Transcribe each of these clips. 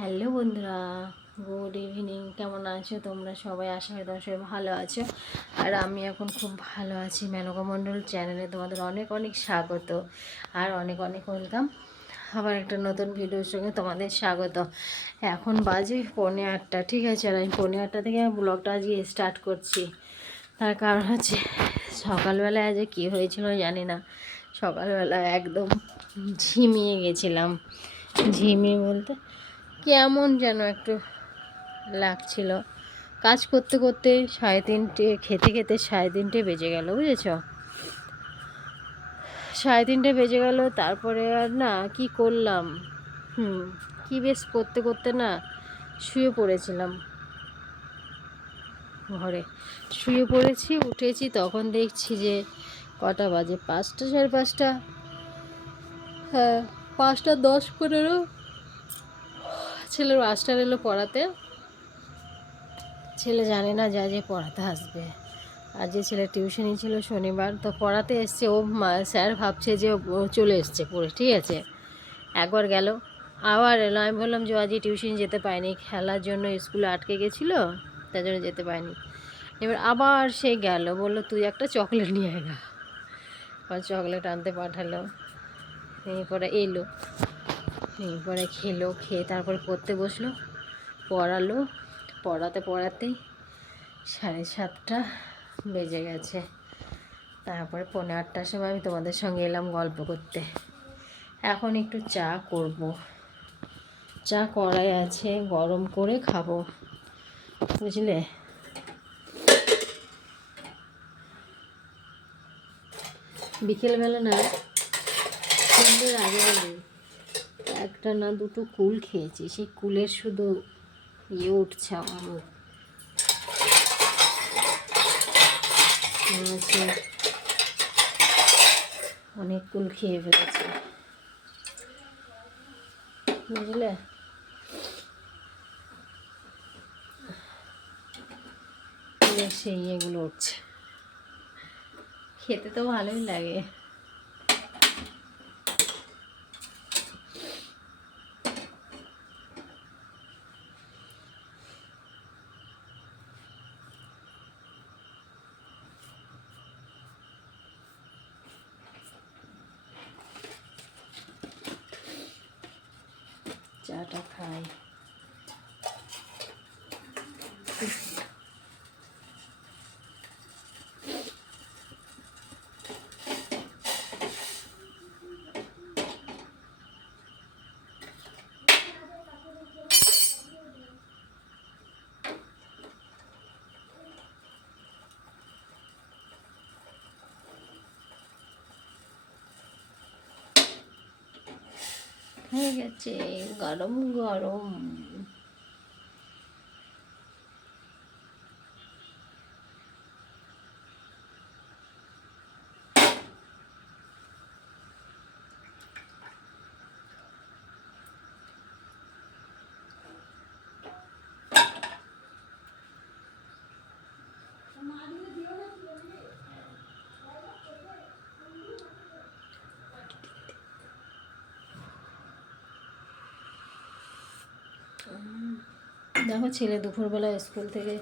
Hello বন্ধুরা, good evening. কেমন আছো তোমরা সবাই? আশা করি তোমরা সবাই ভালো আছো। আর আমি এখন খুব ভালো আছি। মেনকা মণ্ডল চ্যানেলে তোমাদের অনেক অনেক স্বাগত আর অনেক অনেক ওয়েলকাম। আবার একটা নতুন ভিডিওর সঙ্গে তোমাদের স্বাগত। এখন বাজে 8:45, ঠিক আছে? আর আমি 8:45 থেকে ব্লগটা আজকে স্টার্ট করছি। তার কারণ হচ্ছে সকালবেলায় আজ কী হয়েছিল জানি না, সকালবেলা একদম ঝিমিয়ে গেছিলাম। ঝিমিয়ে বলতে কেমন যেন একটু লাগছিল। কাজ করতে করতে 3:30, খেতে খেতে 3:30 বেজে গেল, বুঝেছ? 3:30 বেজে গেল। তারপরে আর না কি করলাম, কি বেশ করতে করতে না শুয়ে পড়েছিলাম। ঘরে শুয়ে পড়েছি, উঠেছি তখন দেখছি যে কটা বাজে, 5টা, 5:30। হ্যাঁ, 5:10-15। ছেলের মাস্টার এলো পড়াতে। ছেলে জানে না যা যে পড়াতে আসবে। আর যে ছেলে টিউশনি ছিল শনিবার, তো পড়াতে এসছে। ও স্যার ভাবছে যে ও চলে এসছে পড়ে, ঠিক আছে? একবার গেল, আবার এলো। আমি বললাম যে আজকে টিউশন যেতে পারিনি, খেলার জন্য স্কুলে আটকে গেছিলো, তার জন্য যেতে পারিনি। এবার আবার সে গেল, বললো তুই একটা চকলেট নিয়ে আয় না। আবার চকলেট আনতে পাঠালো। এরপরে এলো, এরপরে খেলো, খেয়ে তারপরে পড়তে বসলো, পড়ালো। পড়াতে পড়াতেই 7:30 বেজে গেছে। তারপরে 8:45 সময় আমি তোমাদের সঙ্গে এলাম গল্প করতে। এখন একটু চা করব, চা কড়াই আছে, গরম করে খাবো, বুঝলে? বিকেলবেলা না, সন্ধ্যের আগে আগে একটা না দুটো কুল খেয়েছি। সেই কুলের শুধু উঠছে আমার মুখ। অনেক কুল খেয়ে ফেলেছি, বুঝলে? সেই এগুলো উঠছে, খেতে তো ভালোই লাগে। চাটা খাই। হয়ে গেছে গরম গরম। দেখো, ছেলে দুপুরবেলা স্কুল থেকে,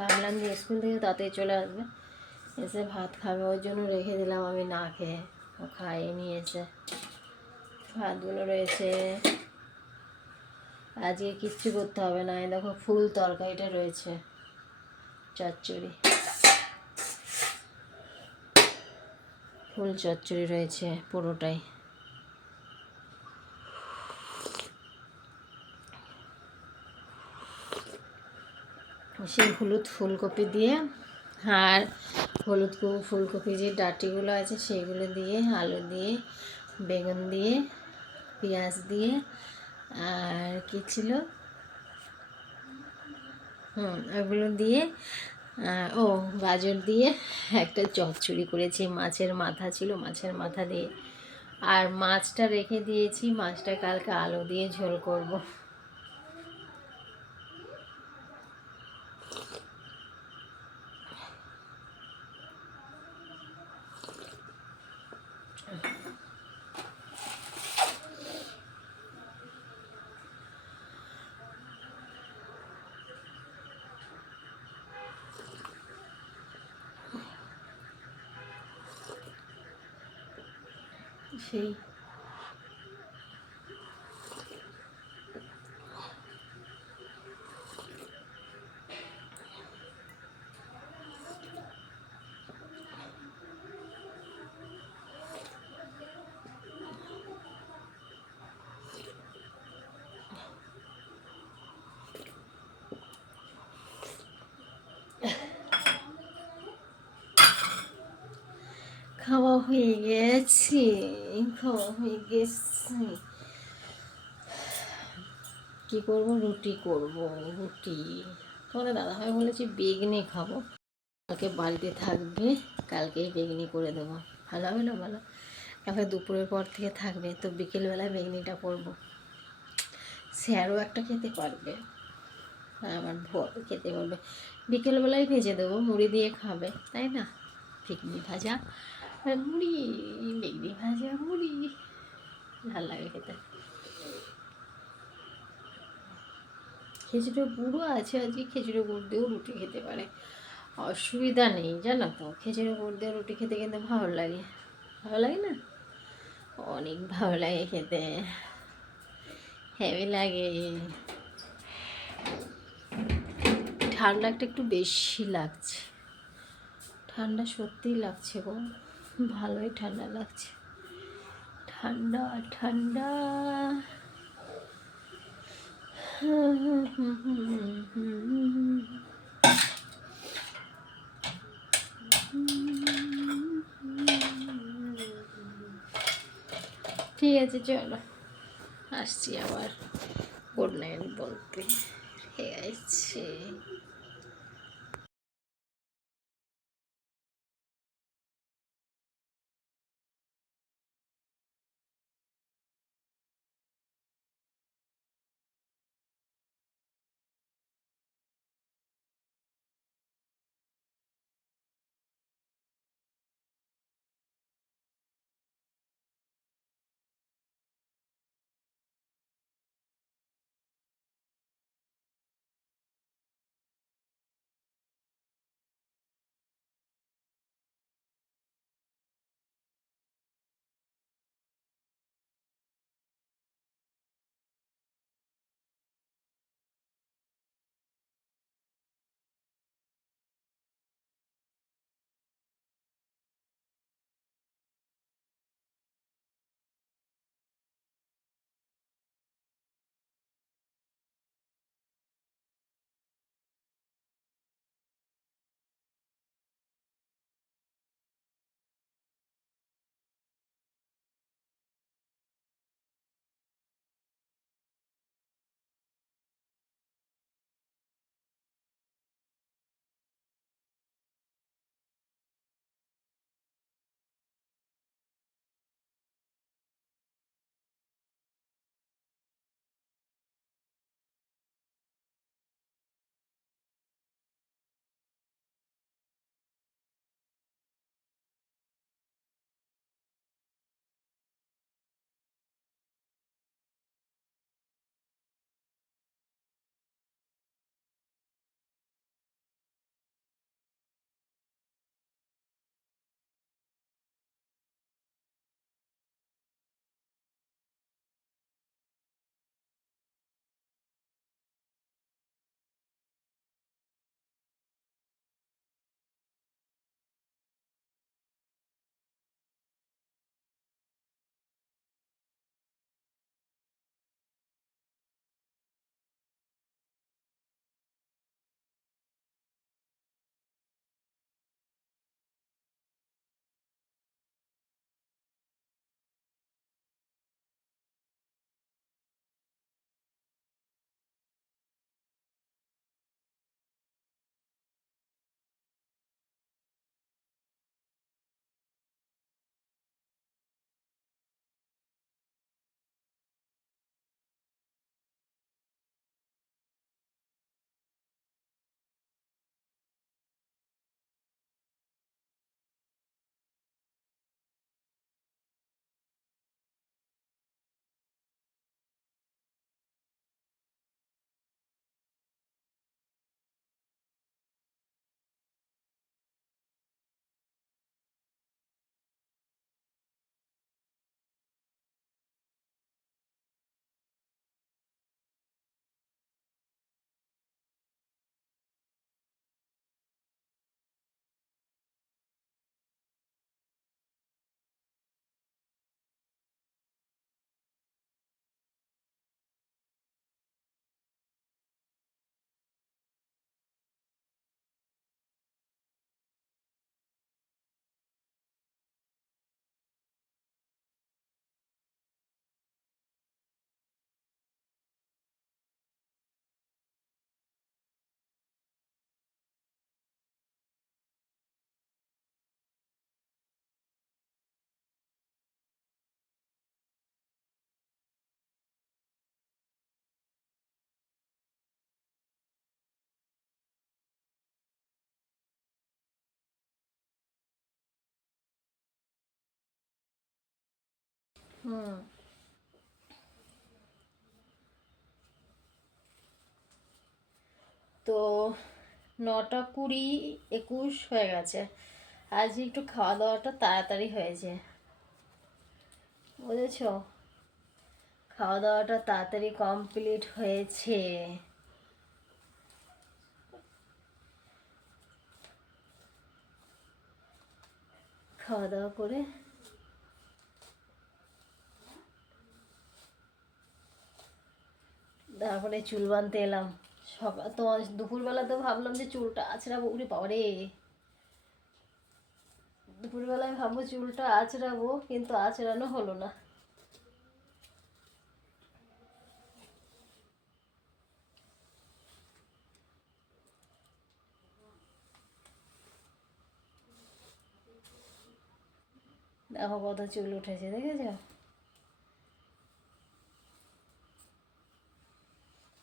ভাবলাম যে স্কুল থেকে তাড়াতাড়ি চলে আসবে, এসে ভাত খাবে, ওই জন্য রেখে দিলাম আমি না খেয়ে। ও খাইয়ে নিয়েছে, ভাতগুলো রয়েছে। আজকে কিচ্ছু করতে হবে না। দেখো, ফুল তরকারিটা রয়েছে, চচ্চড়ি, ফুল চচ্চড়ি রয়েছে পুরোটাই। সেই হলুদ ফুলকপি দিয়ে, আর হলুদ ফুলকপি যে ডাঁটিগুলো আছে সেইগুলো দিয়ে, আলু দিয়ে, বেগুন দিয়ে, পেঁয়াজ দিয়ে, আর কি ছিল, ওগুলো দিয়ে, ও গাজর দিয়ে একটা চচ্চড়ি করেছি। মাছের মাথা ছিল, মাছের মাথা দিয়ে। আর মাছটা রেখে দিয়েছি, মাছটা কালকে আলু দিয়ে ঝোল করব। সেই খাওয়া হয়ে গেছে, খাওয়া হয়ে গেছে। কি করব, রুটি করব, রুটি। তোমাদের দাদাভাই বলেছি বেগনি খাবো, কালকে বাড়িতে থাকবে, কালকেই বেগনি করে দেবো। ভালো হবে না বলো? কালকে দুপুরের পর থেকে থাকবে, তো বিকেলবেলায় বেগনিটা করব। স্যারও একটা খেতে পারবে, আমার ভোর খেতে পারবে। বিকেলবেলায় ভেজে দেবো, মুড়ি দিয়ে খাবে, তাই না? বেগনি ভাজা আর মুড়ি, বেগনি ভাজা মুড়ি, ভালো লাগে খেতে। খেজুরের গুঁড়ো আছে, আজকে খেজুরের গুড় দিয়েও রুটি খেতে পারে, অসুবিধা নেই জানো তো। খেজুরের গুড় দিয়ে রুটি খেতে কিন্তু ভালো লাগে, ভালো লাগে না? অনেক ভালো লাগে খেতে, হেভি লাগে। ঠান্ডাটা একটু বেশি লাগছে, ঠান্ডা সত্যিই লাগছে গো, ভালোই ঠান্ডা লাগছে, ঠান্ডা ঠান্ডা। ঠিক আছে, চলো আসছি আবার গুড নাইট বলতে, ঠিক আছে। হুম। তো 9টা 20, 21 হয়ে গেছে। আজ একটু খাওয়া দাওয়াটা তাড়াতাড়ি হয়েছে, বুঝেছো? খাওয়া দাওয়াটা তাড়াতাড়ি কমপ্লিট হয়েছে। খাওয়া দাওয়া করে তারপরে চুল বাঁধতে এলাম। সকাল তো দুপুরবেলা তো ভাবলাম যে চুলটা আছড়াবো, উড়ে বাবারে, দুপুরবেলায় ভাববো চুলটা আছড়াবো, কিন্তু আছড়ানো হলো না। দেখো কত চুল উঠেছে, দেখেছো?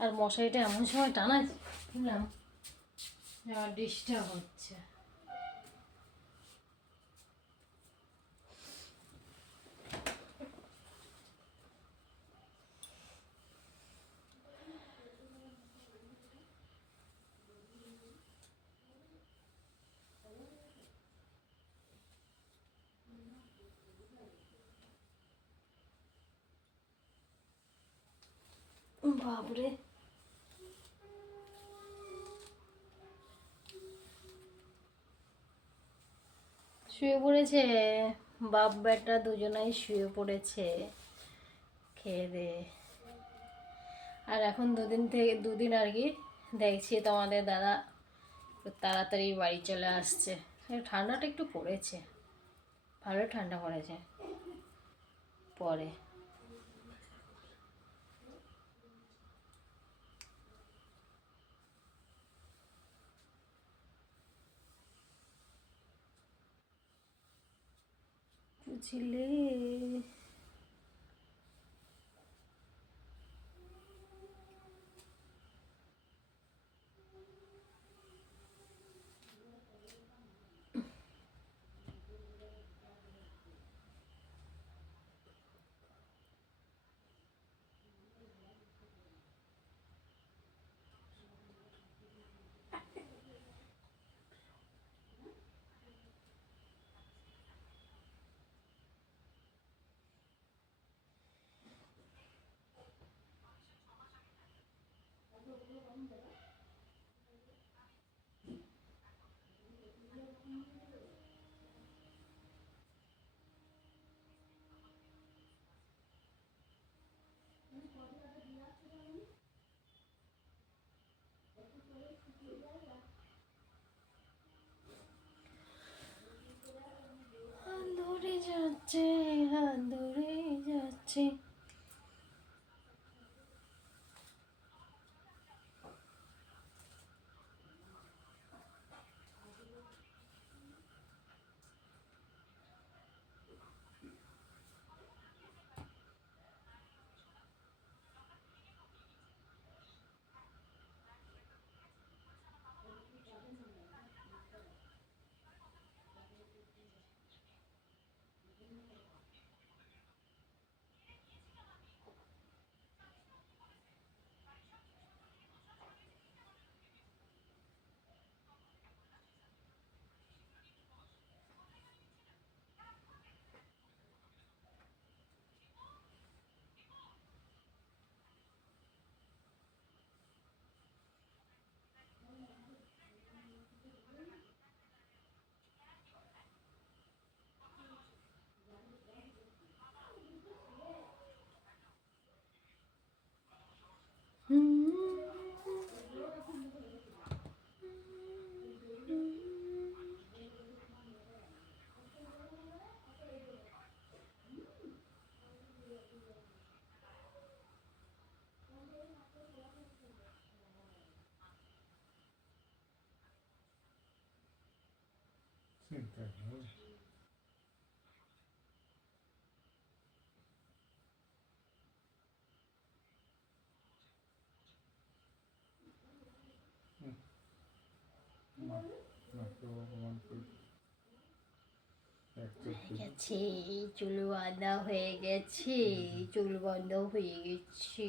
আর মশারিটা এমন সময় টানা দিলাম আমার ডিস্টার্ব হচ্ছে। বাবরে, শুয়ে পড়েছে, বাপ বেটা দুজনাই শুয়ে পড়েছে খেয়ে দিয়ে। আর এখন দুদিন আর কি দেখছি তোমাদের দাদা খুব তাড়াতাড়ি বাড়ি চলে আসছে। ঠান্ডাটা একটু পড়েছে, ভালো ঠান্ডা পড়েছে পরে। বুঝলে? দূরে যাচ্ছে, দূরে যাচ্ছে। হয়ে গেছে, চুল বাঁধা হয়ে গেছে, চুল বন্ধ হয়ে গেছে।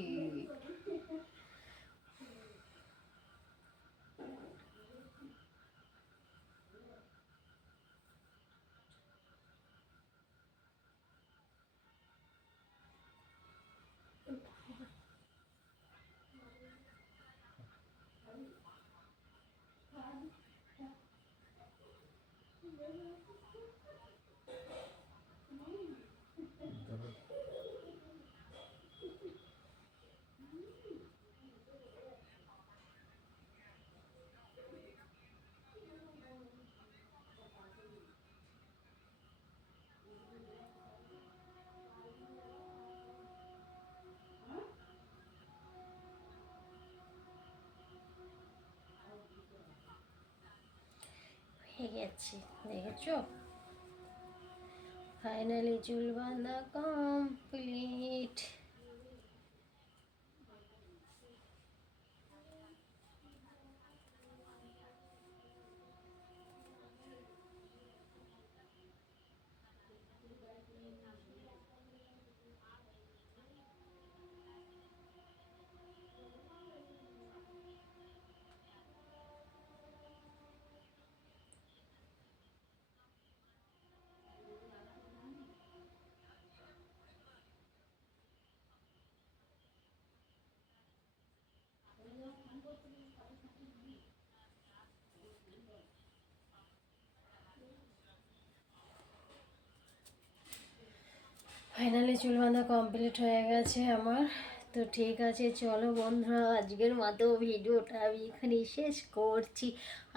হয়ে গেছে, দেখেছো? ফাইনালি চুল বাঁধা কমপ্লিট। ফাইনালি চুল বাঁধা কমপ্লিট হয়ে গেছে আমার। তো ঠিক আছে, চলো বন্ধুরা, আজকের মতো ভিডিওটা আমি এখানেই শেষ করছি।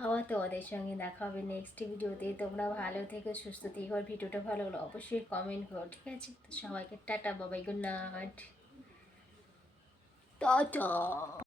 আবার তোমাদের সঙ্গে দেখা হবে নেক্সট ভিডিওতে। তোমরা ভালো থেকো, সুস্থ থেকো। আর ভিডিওটা ভালো হলো অবশ্যই কমেন্ট করো, ঠিক আছে? তো সবাইকে টাটা, বাবাই, গুড নাইট, টাটা।